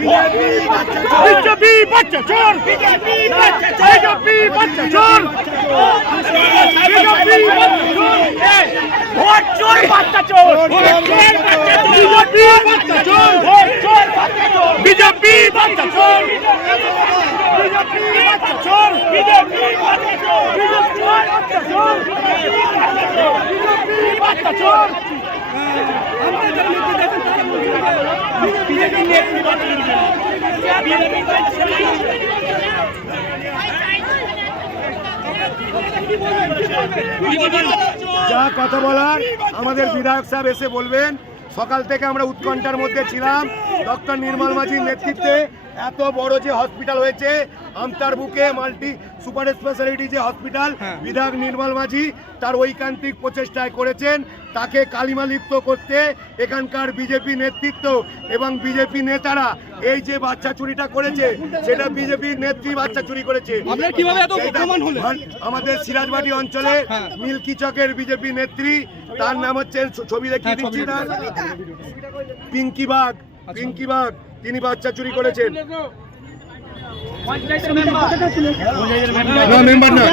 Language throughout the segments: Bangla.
বিজেপি, বাচ্চা চোর! বিজেপি বাচ্চা চোর বিজেপি বাচ্চা চোর বিজেপি বাচ্চা চোর বিজেপি বাচ্চা চোর ভোট চোর বাচ্চা চোর ভোট চোর বাচ্চা চোর বিজেপি বাচ্চা চোর ভোট চোর বাচ্চা চোর বিজেপি বাচ্চা যা কথা বলার, আমাদের বিধায়ক সাহেব এসে বলবেন। সকাল থেকে আমরা উৎকণ্ঠার মধ্যে ছিলাম। ডক্টর নির্মল মাঝির নেতৃত্বে এত বড় যে হসপিটাল হয়েছে আমতার বুকে মাল্টি সুপার স্পেশালিটি যে হসপিটাল বিধায়ক নির্মল মাঝি তার ঐকান্তিক প্রচেষ্টায় করেছেন। তাকে কালিমালিপ্ত করতে এখানকার বিজেপি নেতৃত্ব এবং বিজেপি নেতারা এই যে বাচ্চা চুরিটা করেছে সেটা বিজেপির নেত্রী বাচ্চা চুরি করেছে? আমাদের সিরাজবাড়ি অঞ্চলে হ্যাঁ। মিল্কি চকের বিজেপি নেত্রী তার নাম হচ্ছে ছবি দেখিয়ে হ্যাঁ, দিচ্ছি না। পিঙ্কি বাগ পিঙ্কি বাগ তিনি বাচ্চা চুরি করেছেন। না, মেম্বার না।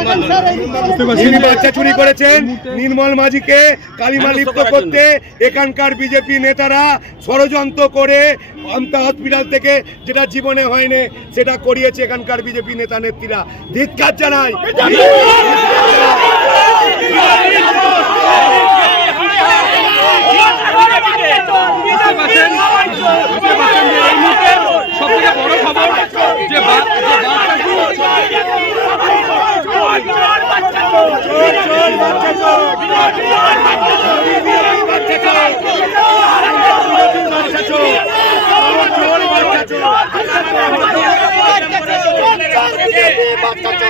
তিনি বাচ্চা চুরি করেছেন নির্মল মাঝিকে কালিমালিপ্ত করতে। এখানকার বিজেপি নেতারা ষড়যন্ত্র করে আমতা হসপিটাল থেকে যেটা জীবনে হয়নি সেটা করিয়েছে এখানকার বিজেপি নেতা নেত্রীরা। ধিৎকার জানাই। সব থেকে বড় খবর যে বাচ্চা